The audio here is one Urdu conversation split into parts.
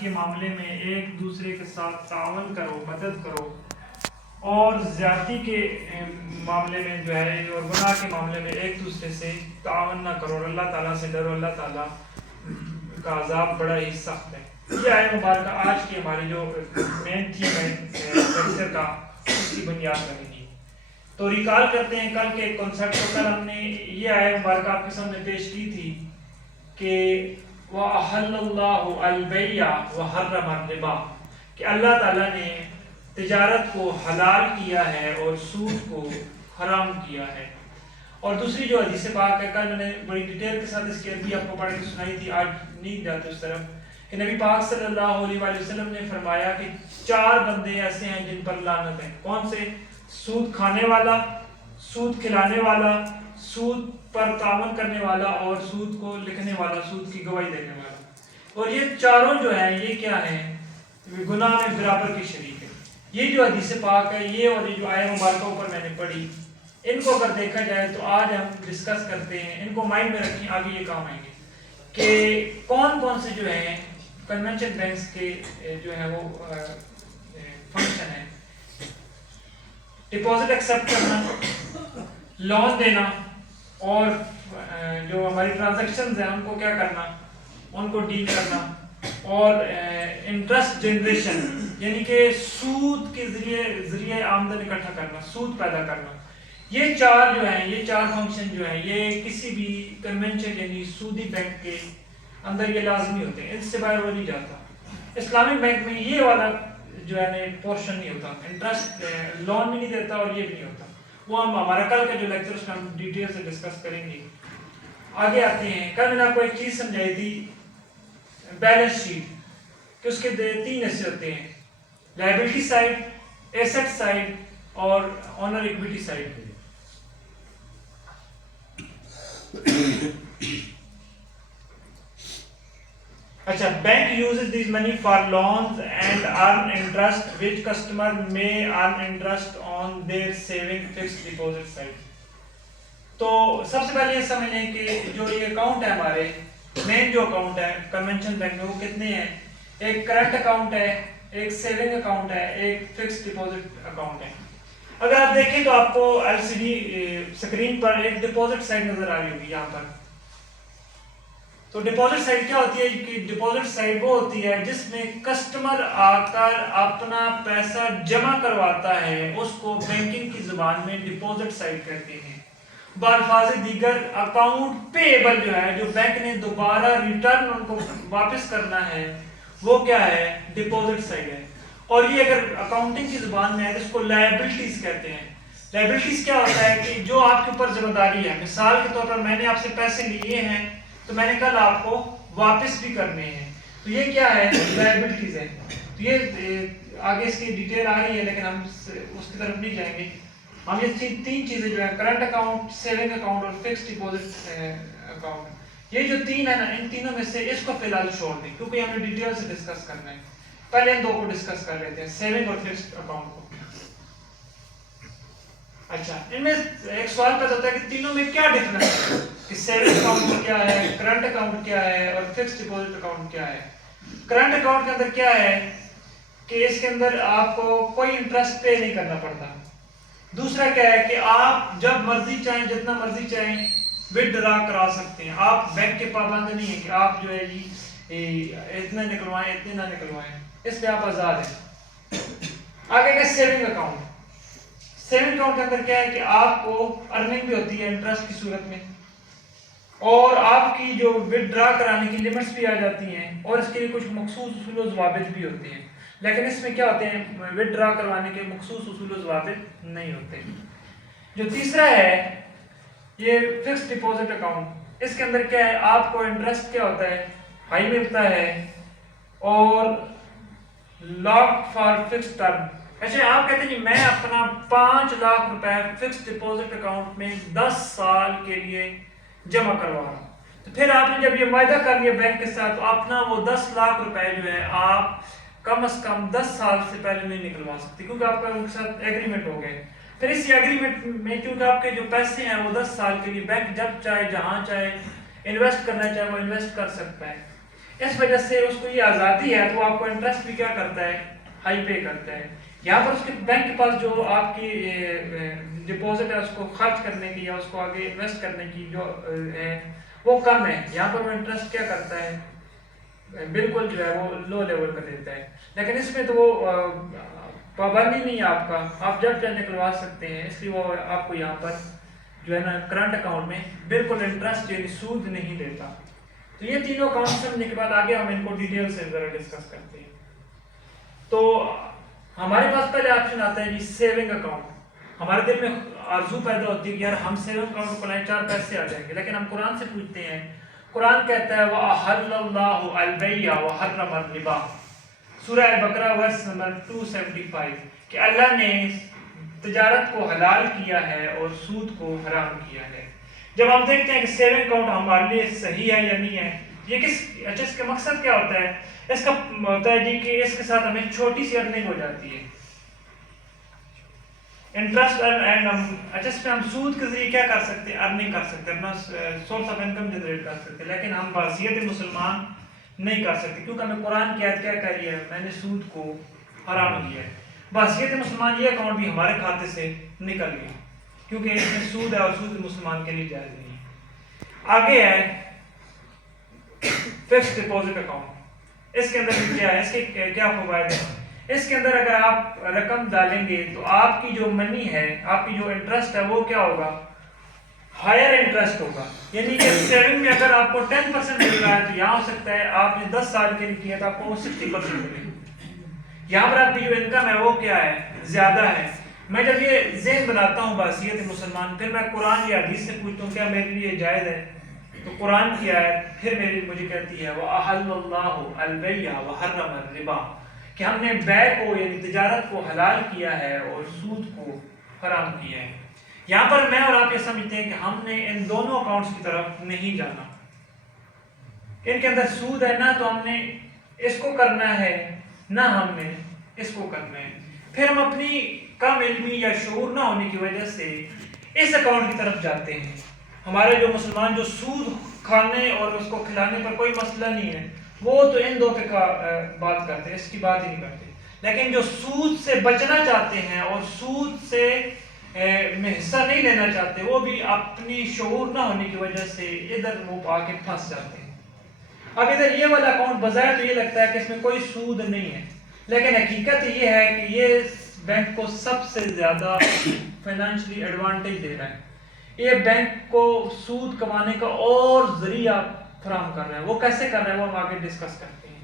کے معاملے میں ایک دوسرے کے ساتھ تعاون کرو، مدد کرو، اور زیادتی کے معاملے میں جو ہے اور گناہ کے معاملے میں ایک دوسرے سے تعاون نہ کرو، اور اللہ تعالیٰ سے ڈرو، اللہ تعالیٰ کا عذاب بڑا ہی سخت ہے۔ یہ آیت مبارکہ آج کی ہماری جو مین تھیم ہے لیکچر کا، اس کی بنیاد بنے گی۔ تو ریکال کرتے ہیں کل کے کنسیپٹ کو۔ کل ہم نے یہ آیت مبارکہ آپ کے سامنے پیش کی تھی کہ وَأَحَلَّ اللَّهُ الْبَيْعَ وَحَرَّمَ الرِّبَا، کہ اللہ تعالیٰ نے تجارت کو حلال کیا ہے اور سود کو حرام کیا ہے۔ اور دوسری جو حدیث پاک ہے، کل میں نے بڑی ڈیٹیل کے ساتھ اس کی عربی آپ کو پڑھ کے سنائی تھی، آج نہیں جاتے اس طرف، کہ نبی پاک صلی اللہ علیہ وآلہ وسلم نے فرمایا کہ 4 بندے ایسے ہیں جن پر لعنت ہے۔ کون سے؟ سود کھانے والا، سود کھلانے والا، سود پر تعاون کرنے والا، اور سود کو لکھنے والا، سود کی گواہی دینے والا۔ اور یہ چاروں جو ہیں یہ کیا ہیں؟ گناہ میں برابر کی شریک ہے۔ یہ جو حدیث پاک ہے، یہ اور یہ جو آیت مبارکہ اوپر میں نے پڑھی، ان کو اگر دیکھا جائے تو آج ہم ڈسکس کرتے ہیں، ان کو مائنڈ میں رکھیں، آگے یہ کام آئیں گے کہ کون کون سے جو ہیں کنونشن بینکس کے جو ہے وہ فنکشن ہے۔ ڈپازٹ ایکسیپٹ کرنا، لون دینا، اور جو ہماری ٹرانزیکشنز ہیں ان کو کیا کرنا، ان کو ڈیل کرنا، اور انٹرسٹ جنریشن یعنی کہ سود کے ذریعے آمدن اکٹھا کرنا، سود پیدا کرنا۔ یہ 4 جو ہیں، یہ 4 فنکشن جو ہیں، یہ کسی بھی کنونشن یعنی سودی بینک کے اندر یہ لازمی ہوتے ہیں، اس سے باہر وہ نہیں جاتا۔ اسلامک بینک میں یہ والا جو ہے پورشن نہیں ہوتا، انٹرسٹ لون بھی نہیں دیتا اور یہ بھی نہیں ہوتا۔ وہ ہم ہمارا کل کا جو لیکچر اس میں ہم ڈیٹیل سے ڈسکس کریں گے۔ آگے آتے ہیں، کل میں نے آپ کو ایک چیز سمجھائی تھی، بیلنس شیٹ، کہ اس کے 3 حصے ہوتے ہیں، لائبلٹی سائڈ، ایسٹ سائڈ، اور آنر ایکویٹی سائڈ۔ اچھا، bank uses this money for loans and earn interest, which customer may earn interest on their saving fixed deposit side۔ تو سب سے پہلے یہ سمجھ لیں کہ جو یہ اکاؤنٹ ہے ہمارے مین جو اکاؤنٹ ہے کنونشن بینک میں، وہ کتنے ہیں؟ ایک کرنٹ اکاؤنٹ ہے، ایک سیونگ اکاؤنٹ ہے، ایک فکس ڈپازٹ اکاؤنٹ ہے۔ اگر آپ دیکھیں تو آپ کو ایل سی ڈی اسکرین پر ایک ڈپازٹ سائڈ نظر آ رہی ہوگی یہاں پر۔ تو ڈپازٹ سائڈ کیا ہوتی ہے؟ کہ ڈپازٹ سائڈ وہ ہوتی ہے جس میں کسٹمر آ کر اپنا پیسہ جمع کرواتا ہے، اس کو بینکنگ کی زبان میں ڈپازٹ سائڈ کہتے ہیں۔ بالفاظ دیگر اکاؤنٹ پیبل جو ہے، جو بینک نے دوبارہ ریٹرن ان کو واپس کرنا ہے، وہ کیا ہے؟ ڈپازٹ سائڈ ہے۔ اور یہ اگر اکاؤنٹنگ کی زبان میں ہے اس کو لائبلٹیز کہتے ہیں۔ لائبلٹیز کیا ہوتا ہے؟ کہ جو آپ کے اوپر ذمہ داری ہے، مثال کے طور پر میں نے آپ سے پیسے لیے ہیں تو میں نے کل آپ کو واپس بھی کرنے ہیں، تو یہ کیا ہے؟ لائبلٹیز ہے۔ تو یہ آگے اس کی ڈیٹیل آ رہی ہے لیکن ہم اس کی طرف نہیں جائیں گے۔ ہم یہ 3 چیزیں جو ہے کرنٹ اکاؤنٹ، سیونگ اکاؤنٹ اور فکس ڈپازٹ اکاؤنٹ، یہ جو 3 ہے نا، ان تینوں میں سے اس کو فی الحال چھوڑ دیں کیونکہ ہمیں ڈیٹیل سے ڈسکس کرنا ہے۔ پہلے ان 2 کو ڈسکس کر لیتے ہیں، سیونگ اور فکس اکاؤنٹ کو۔ اچھا، ان میں ایک سوال پیدا ہوتا ہے کہ تینوں میں کیا ڈفرنس ہے، کہ سیونگ اکاؤنٹ کیا ہے، کرنٹ اکاؤنٹ کیا ہے، اور فکس ڈپازٹ اکاؤنٹ کیا ہے۔ کرنٹ اکاؤنٹ کے اندر کیا ہے کہ اس کے اندر آپ کو کوئی انٹرسٹ پے نہیں کرنا پڑتا۔ دوسرا کیا ہے کہ آپ جب مرضی چاہیں، جتنا مرضی چاہیں وڈرا کرا سکتے ہیں، آپ بینک کے پابند نہیں ہیں کہ آپ جو ہے جی اتنا نکلوائیں اتنے نہ نکلوائیں، اس پہ آپ آزاد ہیں۔ آگے کا سیونگ اکاؤنٹ۔ سیونگ اکاؤنٹ کے اندر کیا ہے کہ آپ کو ارننگ بھی ہوتی ہے انٹرسٹ کی صورت میں، اور آپ کی جو وڈرا کرانے کی لمٹس بھی آ جاتی ہیں، اور اس کے لیے کچھ مخصوص اصول و ضوابط بھی ہوتے ہیں، لیکن اس میں کیا ہوتے ہیں؟ وڈرا کروانے کے مخصوص اصول و ضوابط نہیں ہوتے۔ جو تیسرا ہے یہ فکس ڈپازٹ اکاؤنٹ، اس کے اندر کیا ہے؟ آپ کو انٹرسٹ کیا ہوتا ہے؟ ہائی ملتا ہے، اور لاک فار فکس ٹرم۔ اچھا، آپ کہتے ہیں جی میں اپنا 5 لاکھ روپے فکس ڈپازٹ اکاؤنٹ میں 10 سال کے لیے جمع کروا رہا ہوں، تو پھر آپ نے جب یہ معاہدہ کر لیا بینک کے ساتھ تو اپنا وہ 10 لاکھ روپے جو ہے آپ کم از کم 10 سال سے پہلے نہیں نکلوا سکتے، کیونکہ آپ کا ان کے ساتھ ایگریمنٹ ہو گئے۔ پھر اس ایگریمنٹ میں کیونکہ آپ کے جو پیسے ہیں وہ 10 سال کے لیے بینک جب چاہے جہاں چاہے انویسٹ کرنا چاہے وہ انویسٹ کر سکتا ہے۔ اس وجہ سے اس کو یہ آزادی ہے تو آپ کو انٹرسٹ بھی کیا کرتا ہے، ہائی پے کرتا ہے. یہاں پر اس کے بینک کے پاس جو آپ کی ڈپازٹ ہے اس کو خرچ کرنے کی یا اس کو آگے انویسٹ کرنے کی جو ہے وہ کم ہے. یہاں پر وہ انٹرسٹ کیا کرتا ہے، بالکل جو ہے وہ لو لیول کا دیتا ہے. لیکن اس میں تو وہ پابندی نہیں ہے آپ کا، آپ جب چاہے نکلوا سکتے ہیں. اس لیے وہ آپ کو یہاں پر جو ہے نا کرنٹ اکاؤنٹ میں بالکل انٹرسٹ یعنی سود نہیں دیتا. تو یہ تینوں اکاؤنٹ سمجھنے کے بعد آگے ہم ان کو ڈیٹیل سے ذرا ڈسکس کرتے ہیں. تو ہمارے پاس پہلے آپشن آتا ہے جی سیونگ اکاؤنٹ. ہمارے دل میں آرزو پیدا ہوتی ہے کہ یار ہم سیونگ اکاؤنٹ کھلائیں 4 پیسے آ جائیں گے، لیکن ہم قرآن سے پوچھتے ہیں. قرآن کہتا ہے وَأَحَلَّ اللَّهُ الْبَيْعَ وَحَرَّمَ الرِّبَا، سورہ البقرہ ورس نمبر 275 کہ اللہ نے تجارت کو حلال کیا ہے اور سود کو حرام کیا ہے. جب ہم دیکھتے ہیں کہ سیونگ اکاؤنٹ ہمارے لیے صحیح ہے یا نہیں ہے، یہ اچھا اس کا مقصد کیا ہوتا ہے؟ اس کا ہوتا ہے جی کہ اس کے ساتھ ہمیں چھوٹی سی ارننگ ہو جاتی ہے، انٹرسٹ اینڈ اچھا اس پہ ہم سود کے ذریعے کیا کر سکتے ہیں، ارننگ کر سکتے ہیں، اپنا سورس آف انکم جنریٹ کر سکتے ہیں. لیکن ہم بحیثیت مسلمان نہیں کر سکتے کیونکہ ہمیں قرآن کی آیت کیا کہہ رہی ہے، میں نے سود کو حرام کیا ہے. بحیثیت مسلمان یہ اکاؤنٹ بھی ہمارے کھاتے سے نکل گیا کیونکہ اس میں سود ہے اور سود مسلمان کے لیے جائز نہیں ہے. آگے ہے فکس ڈپازٹ اکاؤنٹ. اس کے اندر کیا ہے، اس کے کیا فوائد ہیں؟ اس کے اندر اگر آپ رقم ڈالیں گے تو آپ کی جو منی ہے، آپ کی جو انٹرسٹ ہے وہ کیا ہوگا، ہائر انٹرسٹ ہوگا. یعنی کہ سیونگ میں اگر آپ کو 10% مل رہا ہے تو یہاں ہو سکتا ہے آپ نے 10 سال کے لیے کیا تو آپ کو 60% ملے. یہاں پر آپ کی جو انکم ہے وہ کیا ہے، زیادہ ہے. میں جب یہ ذہن بناتا ہوں بحیثیت مسلمان، پھر میں قرآن یا حدیث سے پوچھتا ہوں کیا میرے لیے جائز ہے، تو قرآن کی آیت پھر مجھے کہتی ہے وَأَحَلَّ اللَّهُ الْبَيْعَ وَحَرَّمَ الرِّبَا کہ ہم نے بیع کو یعنی تجارت کو حلال کیا ہے اور سود کو حرام کیا ہے. یہاں پر میں اور آپ یہ سمجھتے ہیں کہ ہم نے ان دونوں اکاؤنٹس کی طرف نہیں جانا. ان کے اندر سود ہے، نہ تو ہم نے اس کو کرنا ہے نہ ہم نے اس کو کرنا ہے. پھر ہم اپنی کم علمی یا شعور نہ ہونے کی وجہ سے اس اکاؤنٹ کی طرف جاتے ہیں. ہمارے جو مسلمان جو سود کھانے اور اس کو کھلانے پر کوئی مسئلہ نہیں ہے، وہ تو ان دو پہ بات کرتے ہیں، اس کی بات ہی نہیں کرتے. لیکن جو سود سے بچنا چاہتے ہیں اور سود سے میں حصہ نہیں لینا چاہتے، وہ بھی اپنی شعور نہ ہونے کی وجہ سے ادھر وہ آ کے پھنس جاتے ہیں. اب ادھر یہ والا اکاؤنٹ بظاہر تو یہ لگتا ہے کہ اس میں کوئی سود نہیں ہے، لیکن حقیقت یہ ہے کہ یہ بینک کو سب سے زیادہ فائنینشلی ایڈوانٹیج دے رہا ہے. یہ بینک کو سود کمانے کا اور ذریعہ فراہم کر رہا ہے. وہ کیسے کر رہا ہے وہ ہم آگے ڈسکس کرتے ہیں.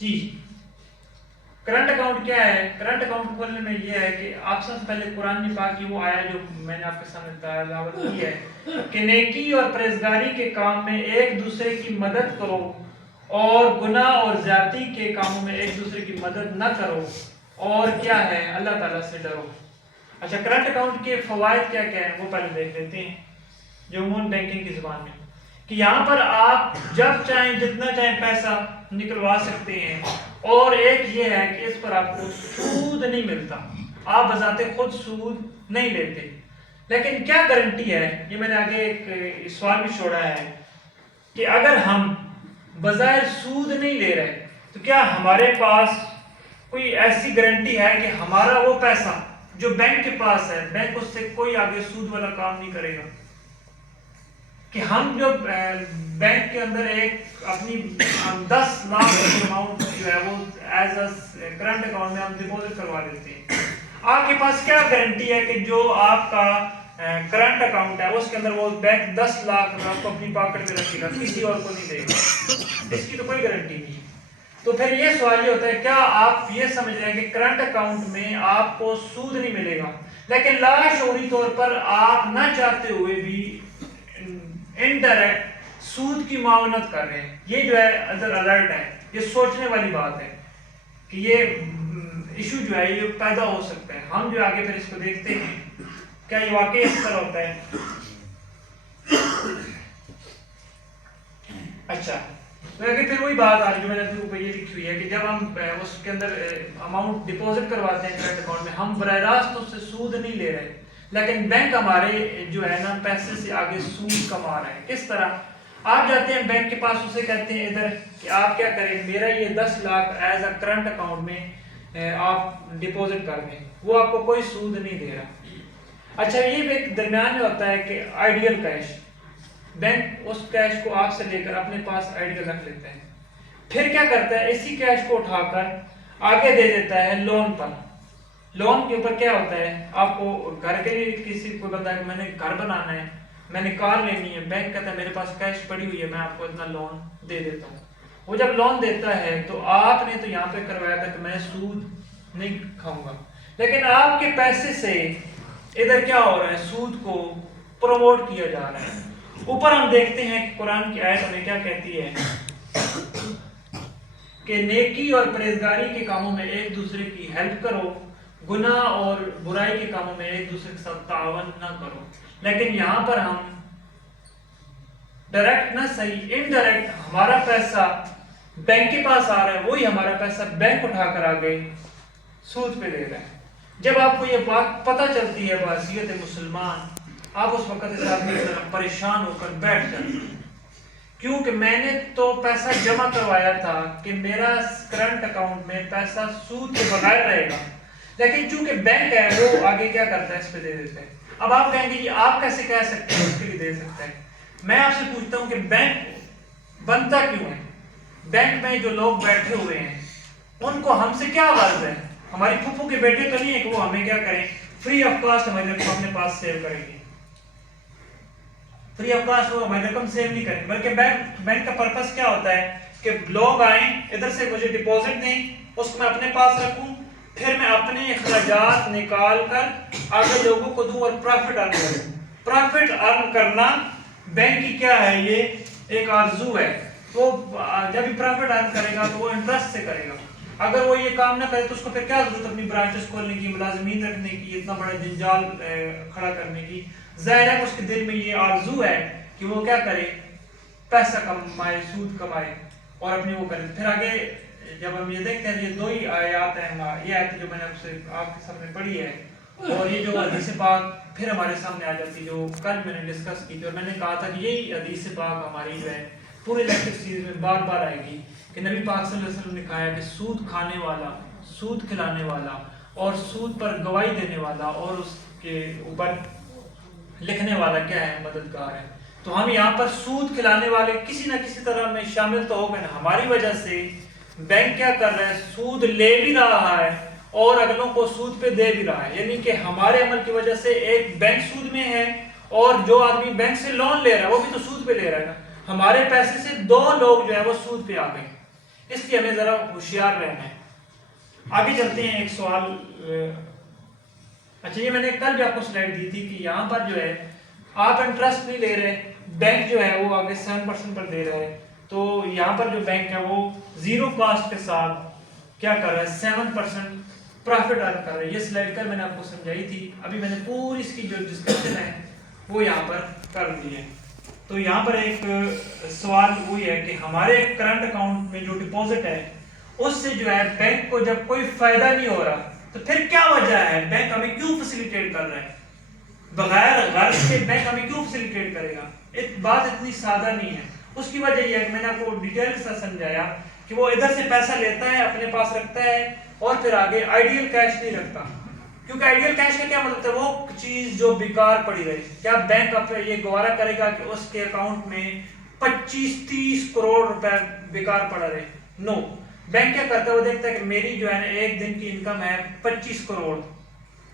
جی کرنٹ اکاؤنٹ کیا ہے؟ کرنٹ اکاؤنٹ کھولنے میں یہ ہے کہ آپ سب سے پہلے قرآن پاک کی وہ آیا جو میں نے آپ کے سامنے تلاوت کی ہے کہ نیکی اور پرہیزگاری کے کام میں ایک دوسرے کی مدد کرو اور گناہ اور زیادتی کے کاموں میں ایک دوسرے کی مدد نہ کرو، اور کیا ہے اللہ تعالیٰ سے ڈرو. اچھا کرنٹ اکاؤنٹ کے فوائد کیا کیا ہیں وہ پہلے دیکھ لیتے ہیں جو عموماً بینکنگ کی زبان میں، کہ یہاں پر آپ جب چاہیں جتنا چاہیں پیسہ نکلوا سکتے ہیں، اور ایک یہ ہے کہ اس پر آپ کو سود نہیں ملتا، آپ بذات خود سود نہیں لیتے. لیکن کیا گارنٹی ہے، یہ میں نے آگے ایک سوال بھی چھوڑا ہے کہ اگر ہم بظاہر سود نہیں لے رہے تو کیا ہمارے پاس کوئی ایسی گارنٹی ہے کہ ہمارا وہ پیسہ جو بینک کے پاس ہے، بینک اس سے کوئی آگے سود والا کام نہیں کرے گا؟ کہ ہم جو بینک کے اندر ایک اپنی 10 لاکھ اماؤنٹ جو ہے وہ ایز اے کرنٹ اکاؤنٹ میں ہم ڈپازٹ کروا دیتے ہیں، آپ کے پاس کیا گارنٹی ہے کہ جو آپ کا کرنٹ اکاؤنٹ ہے اس کے اندر وہ بینک 10 لاکھ آپ کو اپنی پاکٹ میں رکھے گا، کسی اور کو نہیں دے گا؟ اس کی تو کوئی گارنٹی نہیں. تو پھر یہ سوال یہ ہوتا ہے کیا آپ یہ سمجھ رہے ہیں کہ کرنٹ اکاؤنٹ میں آپ کو سود نہیں ملے گا، لیکن لاشعوری طور پر آپ نہ چاہتے ہوئے بھی انڈائریکٹ سود کی معاونت کر رہے ہیں؟ یہ جو ہے اندر الرٹ ہے، یہ سوچنے والی بات ہے کہ یہ ایشو جو ہے یہ پیدا ہو سکتا ہے. ہم جو آگے پھر اس کو دیکھتے ہیں کیا یہ واقعی اس طرح ہوتا ہے. اچھا تو آگے پھر وہی بات آ رہی جو میں نے اوپر یہ لکھی ہوئی ہے کہ جب ہم اس کے اندر اماؤنٹ ڈپازٹ کرواتے ہیں کرنٹ اکاؤنٹ میں، ہم براہ راست اس سے سود نہیں لے رہے، لیکن بینک ہمارے جو ہے نا پیسے سے آگے سود کما رہے ہیں. کس طرح؟ آپ جاتے ہیں بینک کے پاس، اسے کہتے ہیں ادھر کہ آپ کیا کریں، میرا یہ 10 lakh as a current account میں آپ ڈپوزٹ کر دیں. وہ آپ کو کوئی سود نہیں دے رہا. اچھا یہ بھی ایک درمیان میں ہوتا ہے کہ آئیڈیل کیش، بینک اس کیش کو آپ سے لے کر اپنے پاس آئیڈیل رکھ لیتا ہے، پھر کیا کرتا ہے اسی کیش کو اٹھا کر آگے دے دیتا ہے لون پر. لون کے اوپر کیا ہوتا ہے، آپ کو گھر کے لیے کسی کو بتا کہ میں نے گھر بنانا ہے، میں نے کار لینی ہے، بینک کہتا ہے میرے پاس کیش پڑی ہوئی ہے، میں آپ کو اتنا لون دے دیتا ہوں. وہ جب لون دیتا ہے تو آپ نے تو یہاں پہ کروایا تھا کہ میں سود نہیں کھاؤں گا، لیکن آپ کے پیسے سے ادھر کیا ہو رہا ہے، سود کو پروموٹ کیا جا رہا ہے. اوپر ہم دیکھتے ہیں کہ قرآن کی آیت ہمیں کیا کہتی ہے کہ نیکی اور پرہیزگاری کے کاموں میں ایک دوسرے کی ہیلپ کرو، گناہ اور برائی کے کاموں میں ایک دوسرے کے ساتھ تعاون نہ کرو. لیکن یہاں پر ہم ڈائریکٹ نہ صحیح انڈائریکٹ ہمارا پیسہ بینک کے پاس آ رہا ہے، وہی ہمارا پیسہ بینک اٹھا کر آگے سود پہ دے رہا ہے. جب آپ کو یہ بات پتہ چلتی ہے بحیثیت مسلمان، آپ اس وقت اس آدمی کی طرح پریشان ہو کر بیٹھ جاتے ہیں، کیونکہ میں نے تو پیسہ جمع کروایا تھا کہ میرا کرنٹ اکاؤنٹ میں پیسہ سود کے بغیر رہے گا، لیکن چونکہ بینک ہے وہ آگے کیا کرتا ہے، اس پہ دے دیتا ہے. اب آپ کہیں گے جی آپ کیسے کہہ سکتے ہیں اس کے لیے دے سکتا ہے. میں آپ سے پوچھتا ہوں کہ بینک بنتا کیوں ہے؟ بینک میں جو لوگ بیٹھے ہوئے ہیں ان کو ہم سے کیا غرض ہے؟ ہماری پھپھو کے بیٹے تو نہیں ہے کہ وہ ہمیں کیا کریں، فری آف کاسٹ ہماری رقم اپنے پاس سیو کریں گے. فری آف کاسٹ وہ ہماری رقم سیو نہیں کریں، بلکہ بینک کا پرپس کیا ہوتا ہے کہ لوگ آئیں ادھر سے مجھے ڈپوزٹ دیں، اس کو میں اپنے پاس رکھوں، پھر میں اپنے اخراجات نکال کر آگے لوگوں کو دوں اور پروفٹ ارن کروں. پروفٹ ارن کرنا بینک کی کیا ہے، یہ ایک آرزو ہے. وہ جب بھی پروفٹ ارن کرے گا تو وہ انٹرسٹ سے کرے گا. اگر وہ یہ کام نہ کرے تو اس کو پھر کیا ضرورت اپنی برانچز کھولنے کی، ملازمین رکھنے کی، اتنا بڑا جنجال کھڑا کرنے کی. ظاہر ہے اس کے دل میں یہ آرزو ہے کہ وہ کیا کرے، پیسہ کمائے، سود کمائے اور اپنی وہ کرے. پھر آگے جب ہم یہ دیکھتے ہیں، یہ دو ہی آیات ہیں، یہ آیت جو میں نے آپ کے سامنے پڑھی ہے، اور یہ جو حدیث پاک پھر ہمارے سامنے آ جاتی جو کل میں نے ڈسکس کی تھی، اور میں نے کہا تھا کہ یہی حدیث پاک ہماری جو ہے پورے لیکچر سیریز میں بار بار آئے گی کہ نبی پاک صلی اللہ علیہ وسلم نے کہا ہے کہ سود کھانے والا، سود کھلانے والا اور سود پر گواہی دینے والا اور اس کے اوپر لکھنے والا کیا ہے، مددگار ہے. تو ہم یہاں پر سود کھلانے والے کسی نہ کسی طرح میں شامل تو ہو گئے نا. ہماری وجہ سے بینک کیا کر رہا ہے، سود لے بھی رہا ہے اور اگلوں کو سود پہ دے بھی رہا ہے. یعنی کہ ہمارے عمل کی وجہ سے ایک بینک سود میں ہے اور جو آدمی بینک سے لون لے رہا ہے وہ بھی تو سود پہ لے رہا ہے نا. ہمارے پیسے سے دو لوگ جو ہے وہ سود پہ آ گئے، اس لیے ہمیں ذرا ہوشیار رہنا ہے. آگے چلتے ہیں. ایک سوال، اچھا یہ میں نے کل بھی آپ کو سلائڈ دی تھی کہ یہاں پر جو ہے آپ انٹرسٹ نہیں لے رہے، بینک جو ہے وہ آگے 7% پر دے رہا ہے. تو یہاں پر جو بینک ہے وہ زیرو کاسٹ کے ساتھ کیا کر رہا ہے، 7% پروفٹ ارن کر رہا ہے. یہ سلائڈ کر میں نے آپ کو سمجھائی تھی، ابھی میں نے پوری اس کی جو ڈسکشن ہے وہ یہاں پر کر دی ہے. تو یہاں پر ایک سوال وہی ہے کہ ہمارے کرنٹ اکاؤنٹ میں جو ڈپوزٹ ہے اس سے جو ہے بینک کو جب کوئی فائدہ نہیں ہو رہا تو پھر کیا وجہ ہے، بینک ہمیں کیوں فیسیلیٹیٹ کر رہا ہے، بغیر غرض کے بینک ہمیں کیوں فیسیلیٹیٹ کرے گا؟ بات اتنی سادہ نہیں ہے. اس کی وجہ یہ ہے کہ میں نے آپ کو ڈیٹیل کے ساتھ سمجھایا کہ وہ ادھر سے پیسہ لیتا ہے، اپنے پاس رکھتا ہے اور پھر آگے آئیڈیل کیش نہیں رکھتا. کیونکہ آئیڈیل کیش کا کیا مطلب ہے، وہ چیز جو بیکار پڑی رہے. کیا بینک اب یہ گوارا کرے گا کہ اس کے اکاؤنٹ میں 25-30 کروڑ روپے بیکار پڑا رہے؟ نو. بینک کیا کرتا ہے، وہ دیکھتا ہے کہ میری جو ہے نا ایک دن کی انکم ہے 25 کروڑ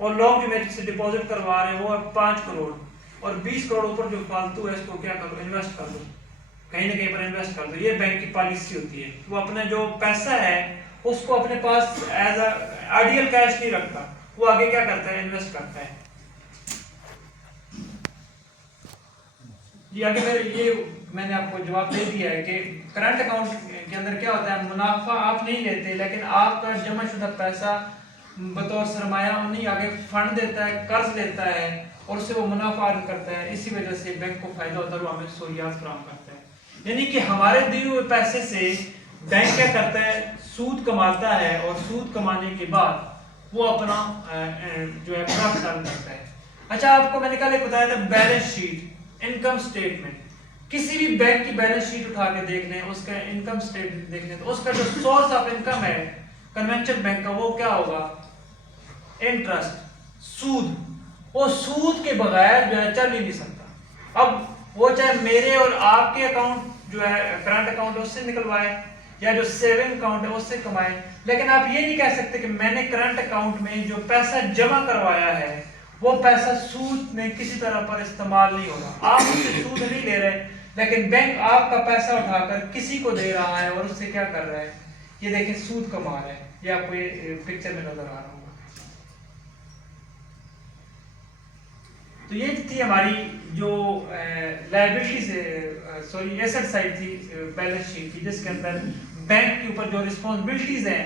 اور لوگ جو میرے سے ڈپوزٹ کروا رہے ہیں وہ 5 کروڑ اور 20 کروڑ اوپر جو فالتو ہے اس کو کیا کر دو، انویسٹ کر دو، کہیں نہ کہیں پر انویسٹ کر دو. یہ بینک کی پالیسی ہوتی ہے. وہ اپنا جو پیسہ ہے اس کو اپنے پاس ایز اے آئیڈیل کیش نہیں رکھتا، وہ آگے کیا کرتا ہے، انویسٹ کرتا ہے. جی آگے میں نے آپ کو جواب دے دیا ہے کہ کرنٹ اکاؤنٹ کے اندر کیا ہوتا ہے، منافع آپ نہیں لیتے لیکن آپ کا جمع شدہ پیسہ بطور سرمایہ نہیں آگے فنڈ دیتا ہے، قرض لیتا ہے اور اس سے وہ منافع ارن کرتا ہے. اسی وجہ سے بینک کو فائدہ ہوتا ہے، وہ ہمیں سہولیات فراہم کرتا ہے. یعنی کہ ہمارے دیے ہوئے پیسے سے بینک کیا کرتا ہے، سود کماتا ہے اور سود کمانے کے بعد وہ اپنا جو ہے پروفٹ ارن کرتا ہے. اچھا آپ کو میں نے کل ایک بتایا تھا بیلنس شیٹ، انکم سٹیٹمنٹ. کسی بھی بینک کی بیلنس شیٹ اٹھا کے دیکھ لیں، اس کا انکم سٹیٹمنٹ دیکھ لیں، تو اس کا جو سورس آف انکم ہے کنونشنل بینک کا وہ کیا ہوگا؟ انٹرسٹ، سود. وہ سود کے بغیر جو ہے چل ہی نہیں سکتا. اب وہ چاہے میرے اور آپ کے اکاؤنٹ جو ہے کرنٹ اکاؤنٹ اس سے نکلوائے یا جو سیونگ اکاؤنٹ ہے اس سے کمائے، لیکن آپ یہ نہیں کہہ سکتے کہ میں نے کرنٹ اکاؤنٹ میں جو پیسہ جمع کروایا ہے وہ پیسہ سود میں کسی طرح پر استعمال نہیں ہوگا. آپ اس سے سود نہیں لے رہے، لیکن بینک آپ کا پیسہ اٹھا کر کسی کو دے رہا ہے اور اس سے کیا کر رہا ہے؟ یہ دیکھیں سود کما رہا ہے. یہ آپ کو یہ پکچر میں نظر آ رہا ہوگا. تو یہ تھی ہماری جو لائبلٹی سے سوری ایسٹ سائڈ تھی بیلنس شیٹ کی، جس کے اندر بینک کے اوپر جو رسپانسبلٹیز ہیں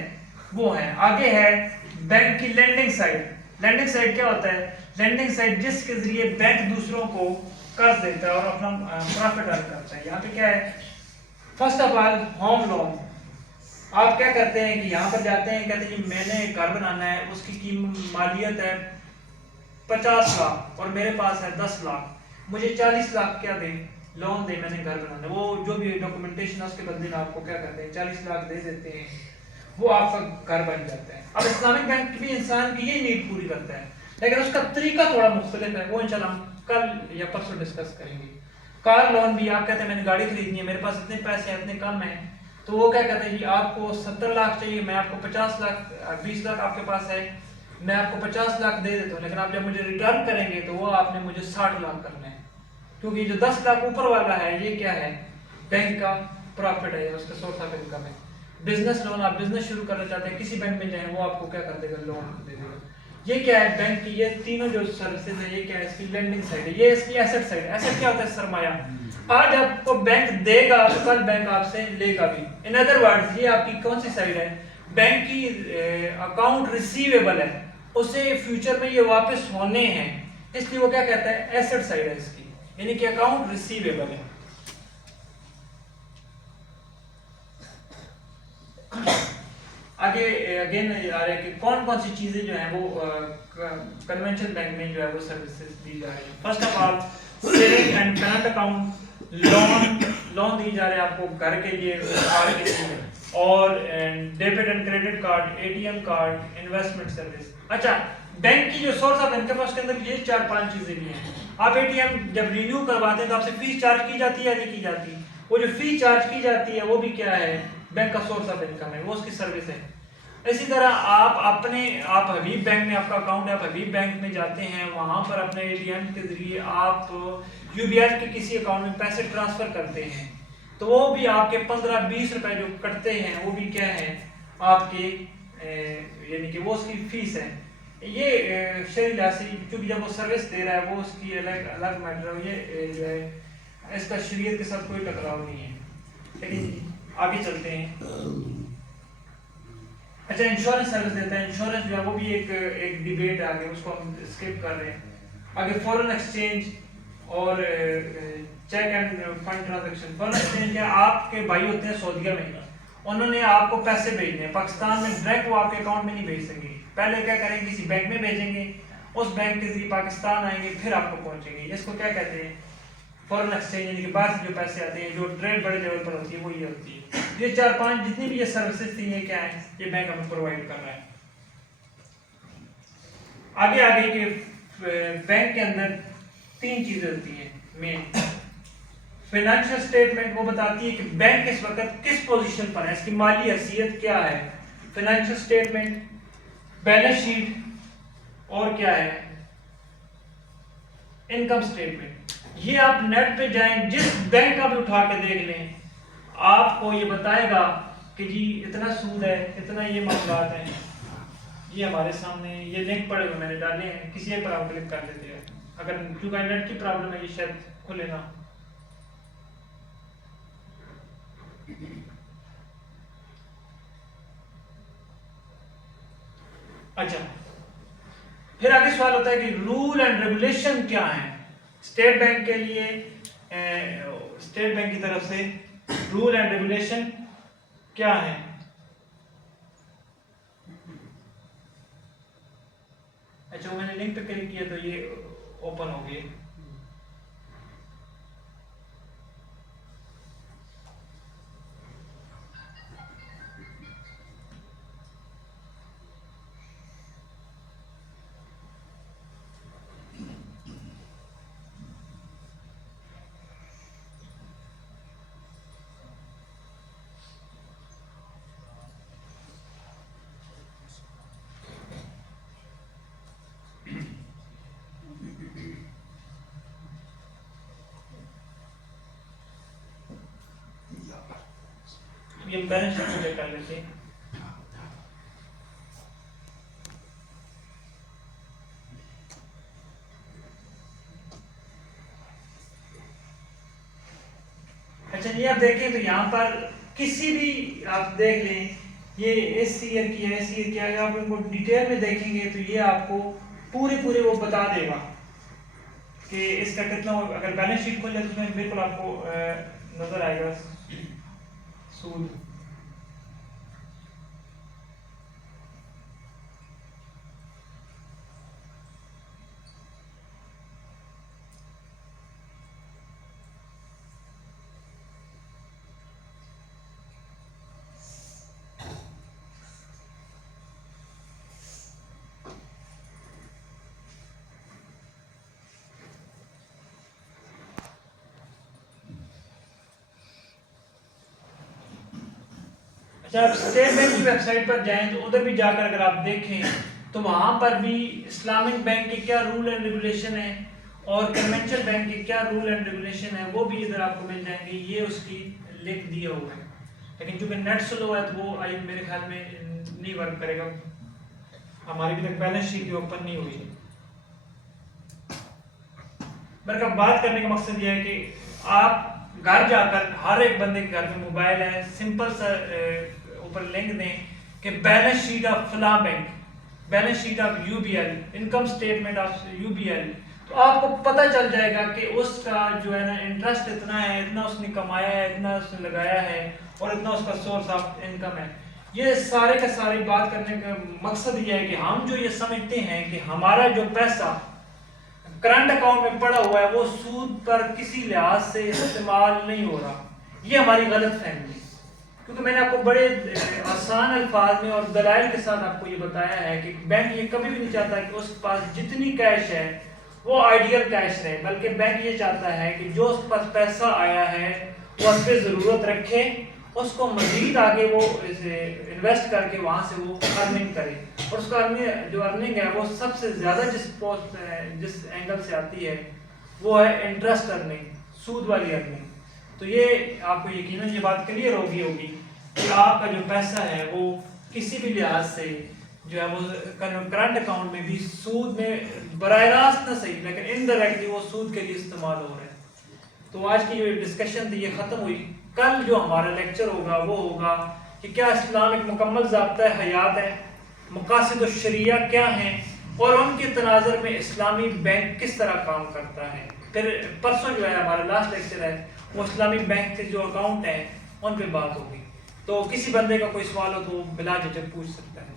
وہ ہیں. آگے ہے بینک کی لینڈنگ سائڈ. لینڈنگ سائڈ کیا ہوتا ہے؟ لینڈنگ سائڈ جس کے ذریعے بینک دوسروں کو قرض دیتا ہے اور اپنا پروفٹ ارن کرتا ہے. یہاں پہ کیا ہے؟ First of all home loan. آپ کیا کرتے ہیں کہ یہاں پر جاتے ہیں، کہتے ہیں میں نے گھر بنانا ہے، اس کی مالیت ہے 50 لاکھ اور میرے پاس ہے 10 لاکھ، مجھے 40 لاکھ کیا دیں؟ لون دیں، میں نے گھر بنانا ہے. وہ جو بھی ڈاکومنٹیشن ہے اس کے بدلے میں آپ کو کیا کرتے ہیں؟ 40 لاکھ دے دیتے ہیں، وہ آپ کا گھر بن جاتا ہے. اب اسلامک بینک بھی انسان کی یہ نیڈ پوری کرتا ہے، لیکن اس کا طریقہ تھوڑا مختلف ہے. وہ انشاءاللہ ہم کل یا پرسوں ڈسکس کریں گے. کار لون بھی آپ کہتے ہیں میں نے گاڑی خریدنی ہے، میرے پاس اتنے پیسے ہیں، اتنے کم ہیں، تو وہ کیا کہتے ہیں جی آپ کو 70 لاکھ چاہیے، میں آپ کو 50 لاکھ 20 لاکھ آپ کے پاس ہے، میں آپ کو 50 لاکھ دے دیتا ہوں، لیکن آپ جب مجھے ریٹرن کریں گے تو وہ آپ نے مجھے 60 لاکھ کرنا ہے. کیونکہ جو 10 لاکھ اوپر والا ہے یہ کیا ہے؟ بینک کا پروفٹ ہے، اس کا سورس آف انکم ہے. بزنس لون، آپ بزنس شروع کرنا چاہتے ہیں، کسی بینک میں جائیں وہ آپ کو کیا کر دے گا؟ لون دے دے گا. یہ کیا ہے؟ بینک کی یہ تینوں جو سروسز ہیں، یہ کیا ہے؟ اس کی لینڈنگ سائڈ ہے. یہ اس کی ایسٹ سائڈ ہے. ایسٹ کیا ہوتا ہے؟ سرمایہ. آج آپ کو بینک دے گا تو کل بینک آپ سے لے گا بھی. ان ادر ورڈز یہ آپ کی کون سی سائڈ ہے؟ بینک کی اکاؤنٹ ریسیویبل ہے، اسے فیوچر میں یہ واپس ہونے ہیں، اس لیے وہ کیا کہتا ہے؟ ایسٹ سائڈ ہے اس کی، یعنی کہ اکاؤنٹ ریسیویبل ہے. آگے اگین آ رہا ہے کہ کون کون سی چیزیں جو ہیں وہ کنونشنل بینک میں جو ہے وہ سروسز دی جا رہی ہیں. First of all saving and current account, loan دی جا رہے ہیں آپ کو گھر کے لیے، کار کے لیے، اور debit and credit card, A T M card, investment service. اچھا بینک کی جو سورس آف انکم ہے اس کے اندر یہ 4-5 چیزیں بھی ہیں. آپ اے ٹی ایم جب رینیو کرواتے ہیں تو آپ سے فیس چارج کی جاتی ہے یا نہیں کی جاتی؟ وہ جو فیس چارج کی جاتی ہے وہ بھی کیا ہے؟ بینک کا سورس آف انکم ہے، وہ اس کی سروس ہے. اسی طرح آپ حبیب بینک میں آپ کا اکاؤنٹ ہے، آپ حبیب بینک میں جاتے ہیں، وہاں پر اپنے اے ٹی ایم کے ذریعے آپ یو بی آئی کے کسی اکاؤنٹ میں پیسے ٹرانسفر کرتے ہیں، تو وہ بھی آپ کے 15-20 روپے جو کٹتے ہیں وہ بھی کیا ہے؟ آپ کے یعنی کہ وہ اس کی فیس ہے. یہ شرعی لحاظ سے کیونکہ جب وہ سروس دے رہا ہے وہ اس کی الگ میٹر ہے، یہ جو ہے اس کا شریعت کے ساتھ کوئی ٹکراؤ نہیں ہے. لیکن آگے چلتے ہیں. اچھا انشورنس سروس دیتا ہے. انشورنس جو ہے وہ بھی ایک ڈیبیٹ ہے، آگے اس کو ہم اسکپ کر رہے ہیں. آگے فورن ایکسچینج اور check and fund transaction. Foreign exchange کیا؟ آپ کے بھائی ہوتے ہیں سعودیہ میں، انہوں نے آپ کو پیسے بھیجنے ہیں پاکستان میں، ڈائریکٹ وہ آپ کے اکاؤنٹ میں نہیں بھیج سکیں گے. پہلے کیا کریں گے؟ کسی بینک میں بھیجیں گے، اس بینک کے ذریعے پاکستان آئیں گے، پھر آپ کو پہنچیں گے. اس کو کیا کہتے ہیں؟ Foreign exchange. یعنی کہ باہر سے جو پیسے آتے ہیں، جو ٹریڈ بڑے لیول پر ہوتی ہے وہ یہ ہوتی ہے. یہ 4-5 جتنی بھی یہ سروسز تھیں یہ کیا ہیں؟ یہ بینک ہمیں پرووائڈ کر رہا ہے. آگے کہ بینک کے اندر 3 چیزیں ہوتی ہیں مین. فائنینشیل اسٹیٹمنٹ وہ بتاتی ہے کہ بینک اس وقت کس پوزیشن پر ہے، اس کی مالی حیثیت کیا ہے. فائنینشیل اسٹیٹمنٹ، بیلنس شیٹ، اور کیا ہے؟ Income statement. یہ آپ نیٹ پہ جائیں، جس بینک کا بھی اٹھا کے دیکھ لیں، آپ کو یہ بتائے گا کہ جی اتنا سود ہے، اتنا یہ معاملات ہیں. یہ ہمارے سامنے یہ لنک پڑے ہوئے میں نے ڈالے ہیں، کسی ایک پر آپ کلک کر لیتے ہیں. اگر کیونکہ نیٹ کی پرابلم ہے یہ شاید کھلے نا. اچھا پھر آگے سوال ہوتا ہے کہ رول اینڈ ریگولیشن کیا ہیں اسٹیٹ بینک کے لیے. اسٹیٹ بینک کی طرف سے رول اینڈ ریگولیشن کیا ہیں؟ اچھا میں نے لنک پہ کلک کیا تو یہ اوپن ہو گئی. یہ بیلنس شیٹ کر لیتے ہیں. اچھا یہ آپ دیکھیں تو یہاں پر کسی بھی آپ دیکھ لیں یہ اس ایئر کی ہے، اس ایئر کی ہے، اگر آپ ان کو ڈیٹیل میں دیکھیں گے تو یہ آپ کو پورے وہ بتا دے گا کہ اس کا کتنا. اگر بیلنس شیٹ کھول لیں تو اس میں بالکل آپ کو نظر آئے گا سود. جب اسٹیٹ بینک کی ویب سائٹ پر جائیں تو ادھر بھی جا کر اگر آپ دیکھیں تو وہاں پر بھی اسلامک بینک کے کیا رول اینڈ ریگولیشن ہے اور کنونشنل بینک کے کیا رول اینڈ ریگولیشن ہے وہ بھی ادھر آپ کو مل جائیں گے. یہ اس کی لنک دیا ہوا ہے، لیکن چونکہ نیٹ سلو ہے تو وہ میرے خیال میں نہیں ورک کرے گا. ہماری بھی تک بیلنس شیٹ بھی اوپن نہیں ہوئی ہے. میرے بات کرنے کا مقصد یہ ہے کہ آپ گھر جا کر ہر ایک بندے کے گھر میں موبائل ہے، سمپل سا اوپر لنک دیں کہ بیلنس شیٹ آف فلاں bank, balance sheet of U B L, income statement of U B L, تو آپ کو پتہ چل جائے گا کہ اس کا جو ہے نا انٹرسٹ اتنا ہے، اتنا اس نے کمایا ہے، اتنا اس نے لگایا ہے اور اتنا اس کا سورس آف انکم ہے. یہ سارے کا ساری بات کرنے کا مقصد یہ ہے کہ ہم جو یہ سمجھتے ہیں کہ ہمارا جو پیسہ کرنٹ اکاؤنٹ میں پڑا ہوا ہے وہ سود پر کسی لحاظ سے استعمال نہیں ہو رہا، یہ ہماری غلط فہمی ہے. کیونکہ میں نے آپ کو بڑے آسان الفاظ میں اور دلائل کے ساتھ آپ کو یہ بتایا ہے کہ بینک یہ کبھی بھی نہیں چاہتا کہ اس کے پاس جتنی کیش ہے وہ آئیڈیل کیش رہے، بلکہ بینک یہ چاہتا ہے کہ جو اس کے پاس پیسہ آیا ہے وہ اس پہ ضرورت رکھے، اس کو مزید آگے وہ انویسٹ کر کے وہاں سے وہ ارننگ کرے، اور اس کا جو ارننگ ہے وہ سب سے زیادہ جس اینگل سے آتی ہے وہ ہے انٹرسٹ ارننگ، سود والی ارننگ. تو یہ آپ کو یقیناً یہ بات کلیئر ہوگی کہ آپ کا جو پیسہ ہے وہ کسی بھی لحاظ سے جو ہے وہ کرنٹ اکاؤنٹ میں بھی سود میں براہ راست نہ صحیح لیکن انڈائریکٹلی وہ سود کے لیے استعمال ہو رہا ہے. تو آج کی جو ڈسکشن تھی یہ ختم ہوئی. کل جو ہمارا لیکچر ہوگا وہ ہوگا کہ کیا اسلام ایک مکمل ضابطہ حیات ہے، مقاصد الشریعہ کیا ہیں اور ان کے تناظر میں اسلامی بینک کس طرح کام کرتا ہے. پھر پرسوں جو ہے ہمارا لاسٹ لیکچر ہے وہ اسلامی بینک کے جو اکاؤنٹ ہیں ان پہ بات ہوگی. تو کسی بندے کا کوئی سوال ہو تو بلا جھجک پوچھ سکتا ہے.